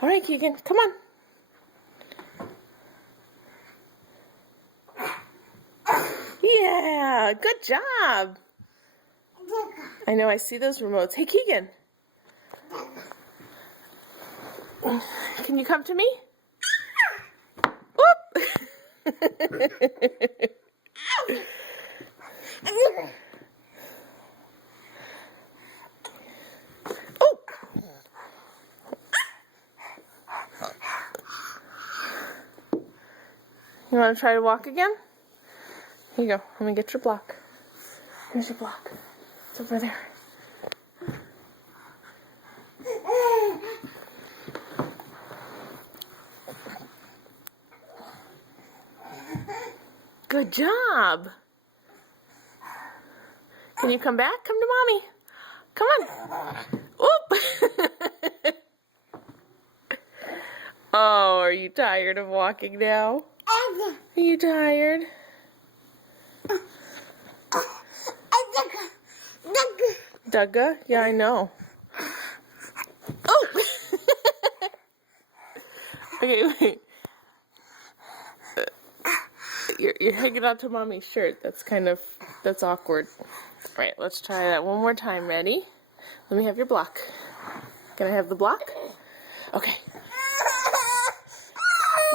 All right, Keegan, come on. Yeah, good job. I know, I see those remotes. Hey, Keegan. Can you come to me? Whoop! Oh! You want to try to walk again? Here you go. Let me get your block. Here's your block. It's over there. Good job. Can you come back? Come to mommy. Come on. Oop. Oh, are you tired of walking now? Are you tired? Dugga? Yeah, I know. Oh! Okay, wait. You're hanging on to mommy's shirt. That's awkward. All right, let's try that one more time. Ready? Let me have your block. Can I have the block? Okay.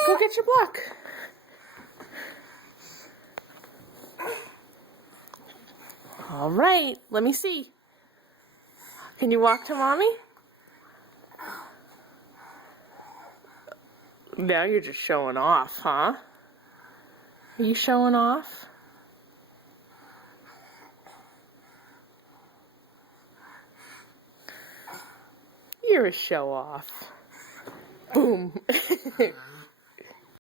Go get your block. All right, let me see. Can you walk to mommy? Now you're just showing off, huh? Are you showing off? You're a show off. Boom.